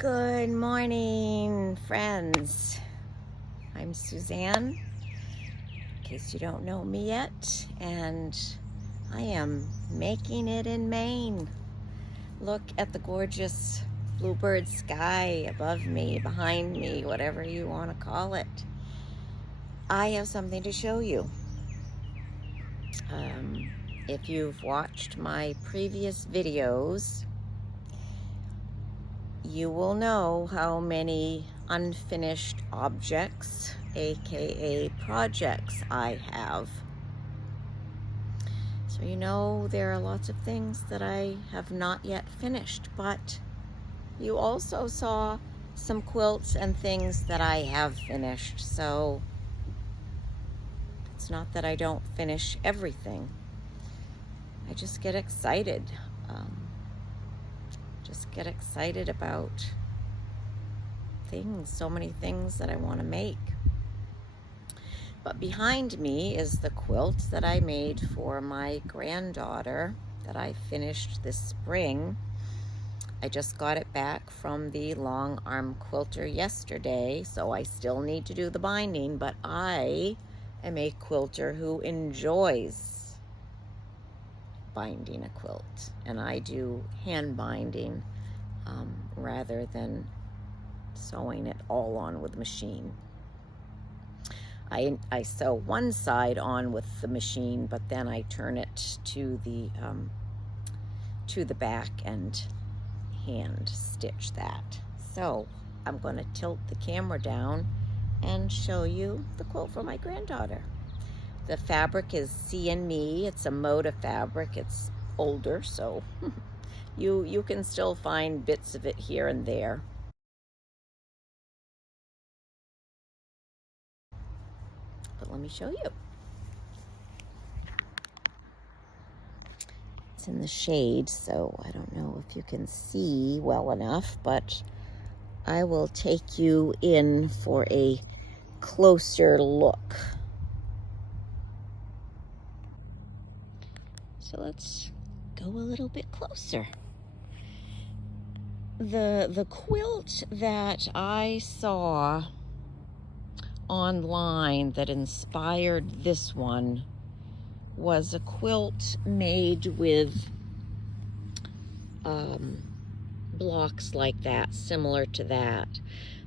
Good morning, friends. I'm Suzanne, in case you don't know me yet, and I am making it in Maine. Look at the gorgeous bluebird sky above me, behind me, whatever you want to call it. I have something to show you. If you've watched my previous videos, you will know how many unfinished objects, aka projects, I have. So you know there are lots of things that I have not yet finished, but you also saw some quilts and things that I have finished. So it's not that I don't finish everything. I just get excited. Just get excited about things, so many things that I want to make. But behind me is the quilt that I made for my granddaughter that I finished this spring. I just got it back from the longarm quilter yesterday, so I still need to do the binding, but I am a quilter who enjoys binding a quilt, and I do hand binding rather than sewing it all on with machine. I sew one side on with the machine, but then I turn it to the back and hand stitch that. So I'm going to tilt the camera down and show you the quilt for my granddaughter. The fabric is C&Me. It's a Moda fabric. It's older, so you can still find bits of it here and there. But let me show you. It's in the shade, so I don't know if you can see well enough, but I will take you in for a closer look. So let's go a little bit closer. The quilt that I saw online that inspired this one was a quilt made with blocks like that, similar to that.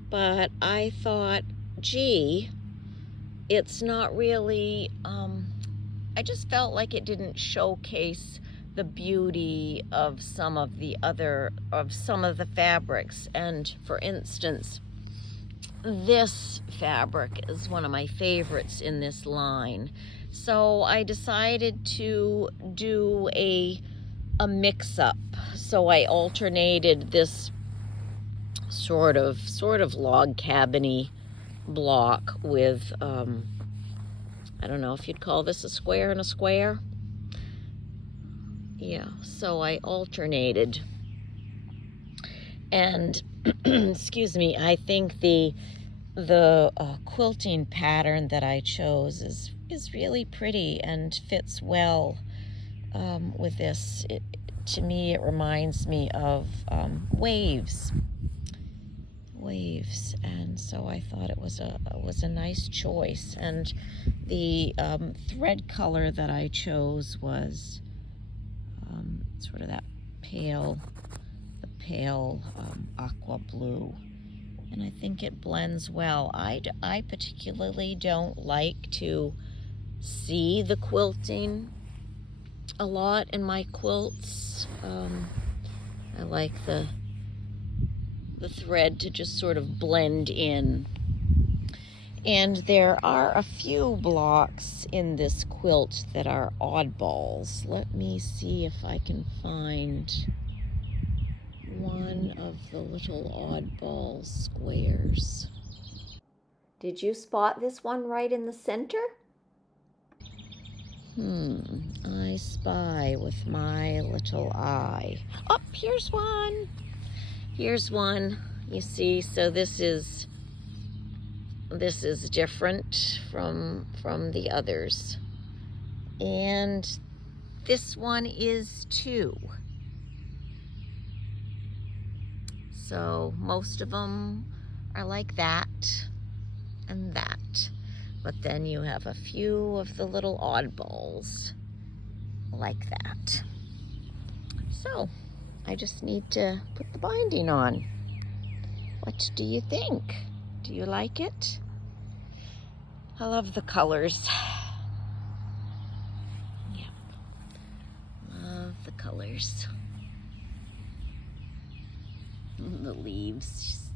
But I thought, gee, it's not really, I just felt like it didn't showcase the beauty of some of the fabrics. And for instance, this fabric is one of my favorites in this line. So I decided to do a mix-up. So I alternated this sort of log cabin-y block with I don't know if you'd call this a square and a square. Yeah, so I alternated. And excuse me, I think the quilting pattern that I chose is really pretty and fits well with this. To me, it reminds me of waves, and so I thought it was a nice choice. And the thread color that I chose was sort of that pale aqua blue, and I think it blends well. I particularly don't like to see the quilting a lot in my quilts. I like the thread to just sort of blend in. And there are a few blocks in this quilt that are oddballs. Let me see if I can find one of the little oddball squares. Did you spot this one right in the center? I spy with my little eye. Oh, here's one. Here's one. You see, so this is different from the others. And this one is too. So most of them are like that and that. But then you have a few of the little oddballs like that. So I just need to put the binding on. What do you think? Do you like it? I love the colors. Yep, love the colors. The leaves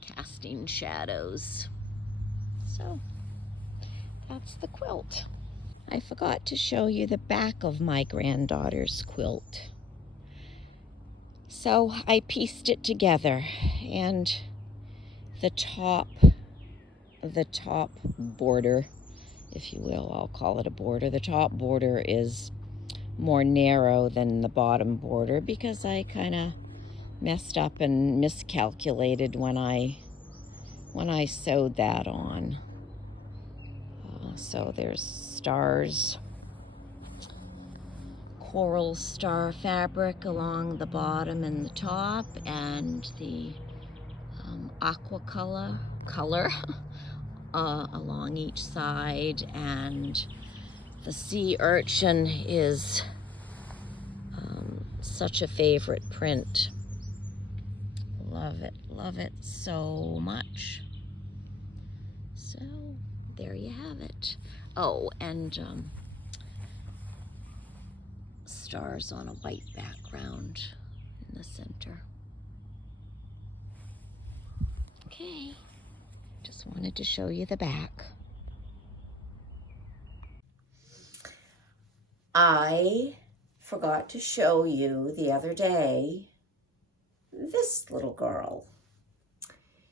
casting shadows. So that's the quilt. I forgot to show you the back of my granddaughter's quilt. So I pieced it together, and the top border, if you will, I'll call it a border. The top border is more narrow than the bottom border because I kind of messed up and miscalculated when I sewed that on. So there's stars, coral star fabric along the bottom and the top, and the aqua color along each side, and the sea urchin is such a favorite print. Love it so much. So there you have it. Oh, and stars on a white background in the center. Okay, just wanted to show you the back. I forgot to show you the other day this little girl.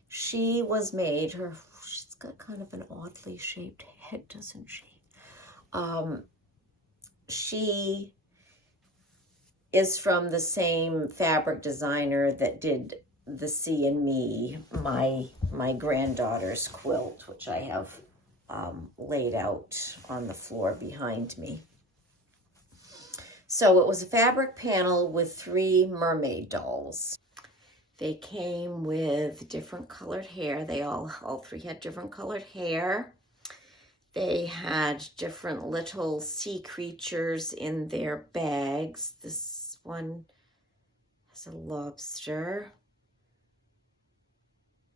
She was made, she's got kind of an oddly shaped head, doesn't she? She is from the same fabric designer that did the Sea and Me, my granddaughter's quilt, which I have laid out on the floor behind me. So it was a fabric panel with 3 mermaid dolls. They came with different colored hair. They all 3 had different colored hair. They had different little sea creatures in their bags. This one has a lobster.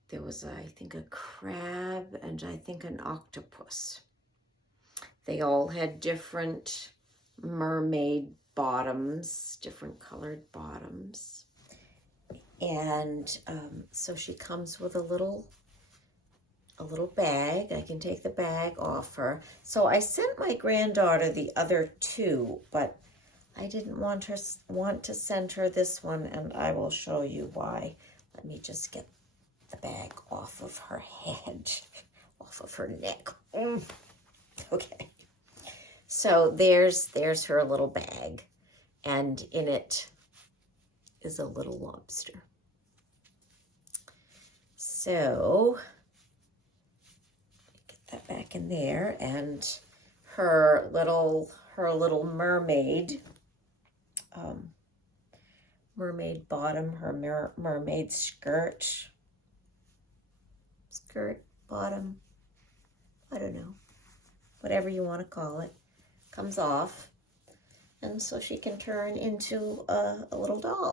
There was, I think, a crab and I think an octopus. They all had different mermaid bottoms, different colored bottoms. And so she comes with a little bag. I can take the bag off her. So I sent my granddaughter the other 2, but I didn't want to send her this one, and I will show you why. Let me just get the bag off of her head, off of her neck. Okay. So there's her little bag, and in it is a little lobster. So get that back in there, and her little mermaid, mermaid bottom, her mermaid skirt, bottom, I don't know, whatever you want to call it, comes off, and so she can turn into a little doll.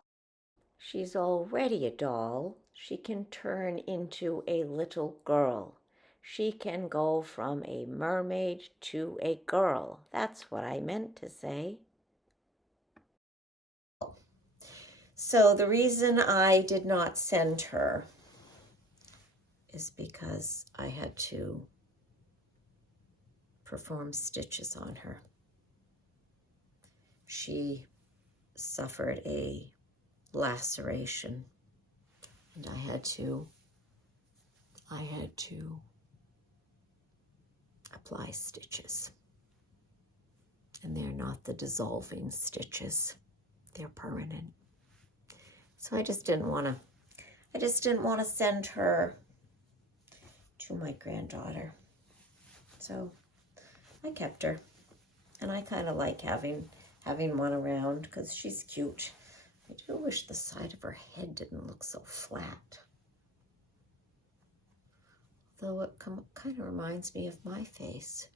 She's already a doll. She can turn into a little girl. She can go from a mermaid to a girl. That's what I meant to say. So the reason I did not send her is because I had to perform stitches on her. She suffered a laceration, and I had to apply stitches, and they're not the dissolving stitches, they're permanent. So I just didn't want to send her to my granddaughter, so I kept her, and I kind of like having one around because she's cute. I do wish the side of her head didn't look so flat. Though it kind of reminds me of my face.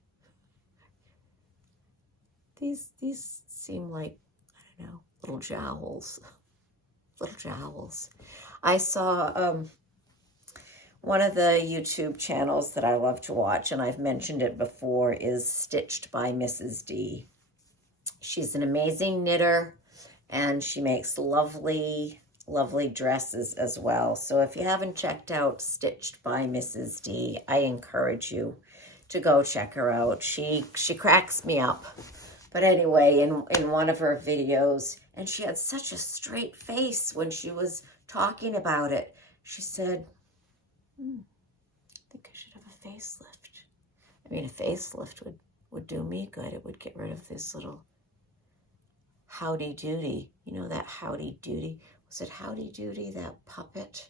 These seem like, I don't know, little jowls. Little jowls. I saw one of the YouTube channels that I love to watch, and I've mentioned it before, is Stitched by Mrs. D. She's an amazing knitter, and she makes lovely, lovely dresses as well. So if you haven't checked out Stitched by Mrs. D, I encourage you to go check her out. She cracks me up. But anyway, in one of her videos, and she had such a straight face when she was talking about it, she said, I think I should have a facelift. I mean, a facelift would do me good. It would get rid of this little Howdy Doody. You know that Howdy Doody? Was it Howdy Doody, that puppet?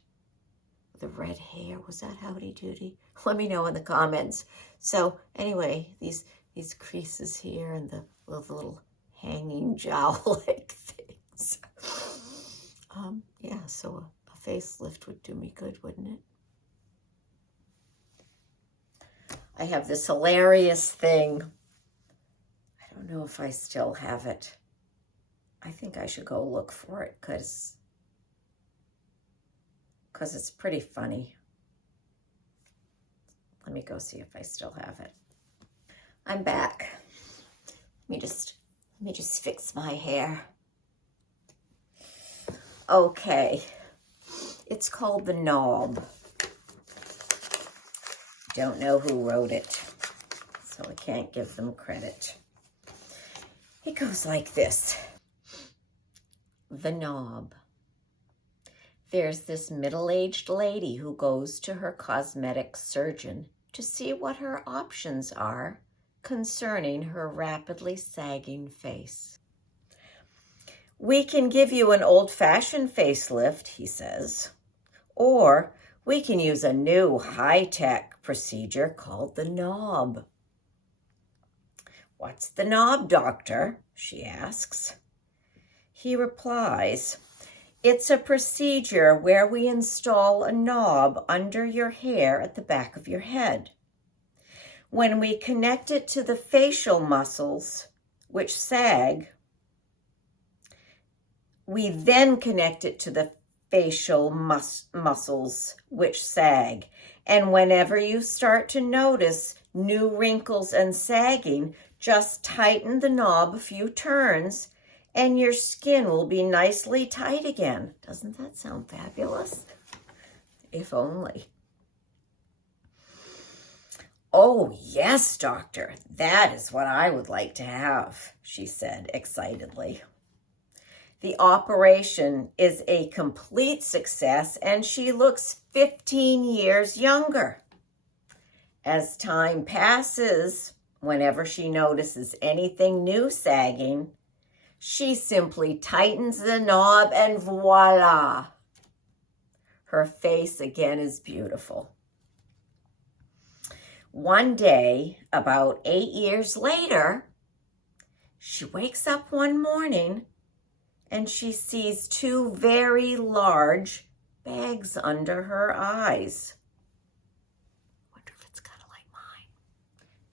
The red hair, was that Howdy Doody? Let me know in the comments. So anyway, these creases here and the little hanging jowl-like things. Yeah, so a facelift would do me good, wouldn't it? I have this hilarious thing. I don't know if I still have it. I think I should go look for it because it's pretty funny. Let me go see if I still have it. I'm back. Let me just fix my hair. Okay. It's called The Knob. Don't know who wrote it, so I can't give them credit. It goes like this. The Knob. There's this middle-aged lady who goes to her cosmetic surgeon to see what her options are concerning her rapidly sagging face. We can give you an old-fashioned facelift, he says, or we can use a new high-tech procedure called the knob. What's the knob, doctor? She asks. He replies, it's a procedure where we install a knob under your hair at the back of your head. When we connect it to the facial muscles, which sag, we then connect it to the facial muscles, which sag. And whenever you start to notice new wrinkles and sagging, just tighten the knob a few turns and your skin will be nicely tight again. Doesn't that sound fabulous? If only. Oh, yes, doctor, that is what I would like to have, she said excitedly. The operation is a complete success and she looks 15 years younger. As time passes, whenever she notices anything new sagging, she simply tightens the knob and voila! Her face again is beautiful. One day, about 8 years later, she wakes up one morning and she sees two very large bags under her eyes. I wonder if it's kind of like mine.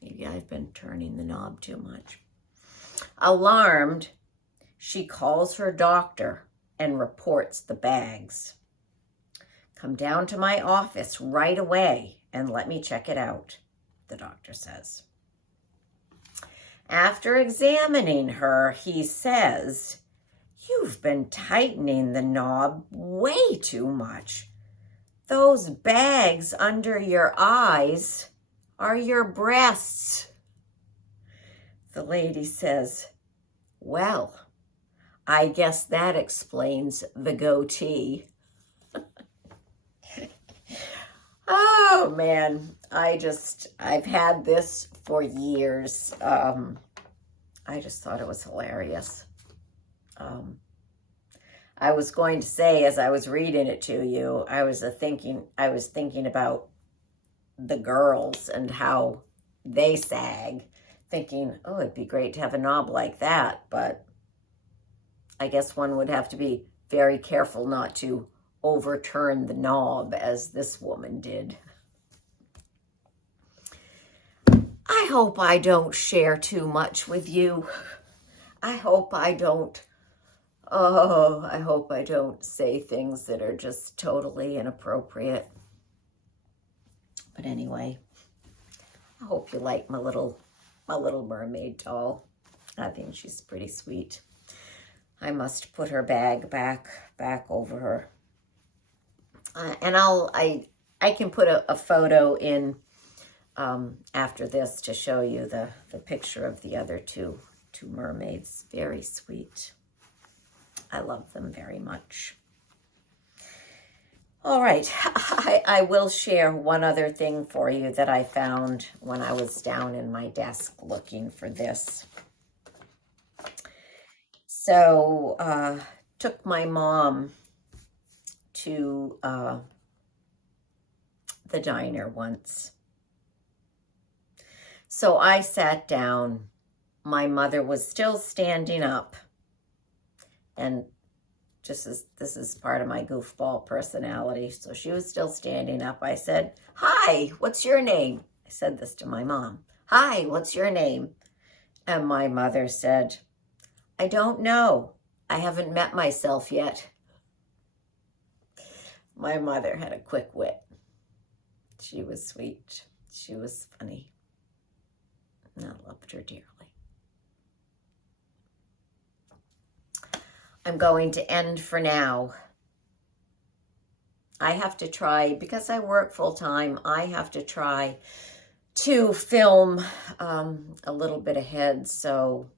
Maybe I've been turning the knob too much. Alarmed, she calls her doctor and reports the bags. Come down to my office right away and let me check it out, the doctor says. After examining her, he says, you've been tightening the knob way too much. Those bags under your eyes are your breasts. The lady says, well, I guess that explains the goatee. Oh, man, I've had this for years. I just thought it was hilarious. I was going to say, as I was reading it to you, I was thinking about the girls and how they sag, thinking, oh, it'd be great to have a knob like that, but I guess one would have to be very careful not to overturn the knob as this woman did. I hope I don't share too much with you. I hope I don't say things that are just totally inappropriate. But anyway, I hope you like my little mermaid doll. I think she's pretty sweet. I must put her bag back over her. And I can put a photo in after this to show you the picture of the other two mermaids. Very sweet. I love them very much. All right, I will share one other thing for you that I found when I was down in my desk looking for this. So, took my mom to the diner once. So I sat down. My mother was still standing up, and this is part of my goofball personality. So she was still standing up. I said, "Hi, what's your name?" I said this to my mom. "Hi, what's your name?" And my mother said, "I don't know. I haven't met myself yet." My mother had a quick wit. She was sweet. She was funny. And I loved her dearly. I'm going to end for now. I have to try, because I work full time, I have to try to film a little bit ahead. So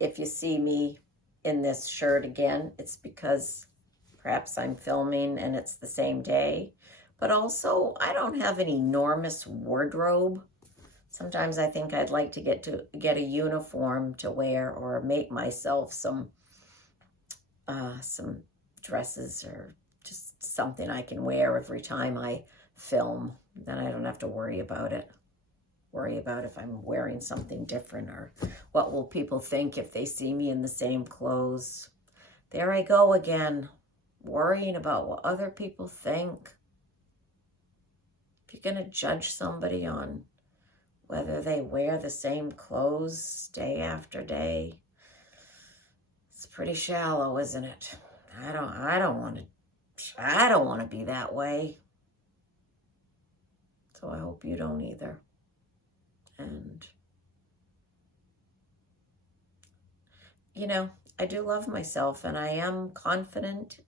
if you see me in this shirt again, it's because perhaps I'm filming and it's the same day. But also, I don't have an enormous wardrobe. Sometimes I think I'd like to get a uniform to wear, or make myself some dresses, or just something I can wear every time I film. Then I don't have to worry about it. Worry about if I'm wearing something different, or what will people think if they see me in the same clothes. There I go again, worrying about what other people think. If you're going to judge somebody on whether they wear the same clothes day after day, it's pretty shallow, isn't it? I don't want to be that way. So I hope you don't either. And you know, I do love myself, and I am confident,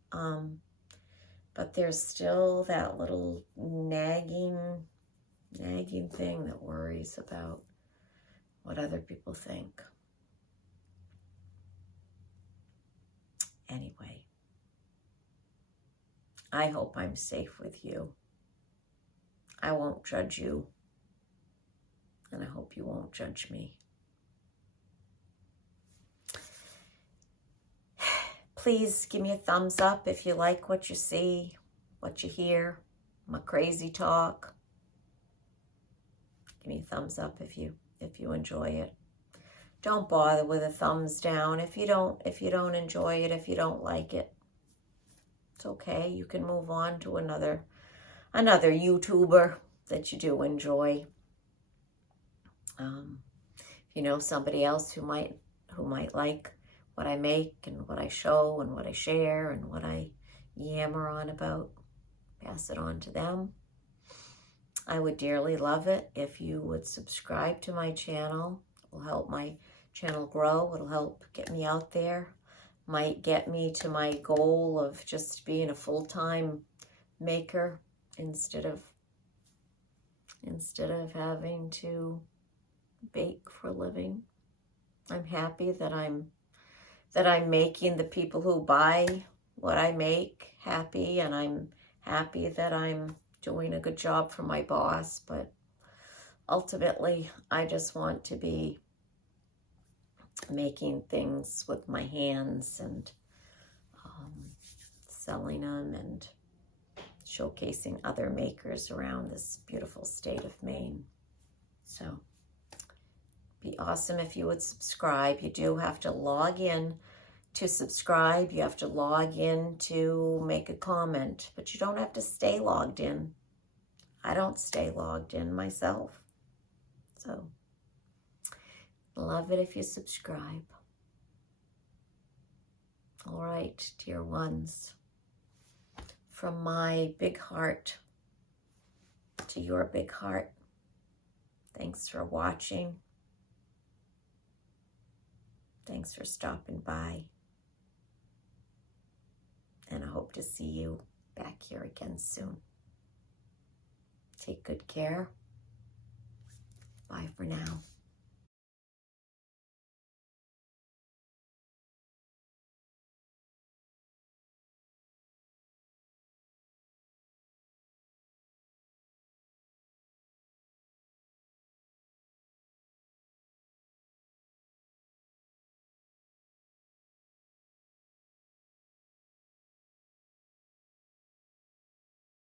but there's still that little nagging thing that worries about what other people think. Anyway, I hope I'm safe with you. I won't judge you, and I hope you won't judge me. Please give me a thumbs up if you like what you see, what you hear, my crazy talk. Give me a thumbs up if you enjoy it. Don't bother with a thumbs down if you don't enjoy it, if you don't like it. It's okay. You can move on to another YouTuber that you do enjoy. If you know somebody else who might like what I make and what I show and what I share and what I yammer on about, pass it on to them. I would dearly love it if you would subscribe to my channel. It will help my channel grow. It'll help get me out there. Might get me to my goal of just being a full-time maker instead of having to bake for a living. I'm happy that I'm making the people who buy what I make happy, and I'm happy that I'm doing a good job for my boss. But ultimately, I just want to be making things with my hands and selling them and showcasing other makers around this beautiful state of Maine. So be awesome if you would subscribe. You do have to log in To subscribe, you have to log in to make a comment, but you don't have to stay logged in. I don't stay logged in myself. So, love it if you subscribe. All right, dear ones, from my big heart to your big heart, thanks for watching. Thanks for stopping by. And I hope to see you back here again soon. Take good care. Bye for now.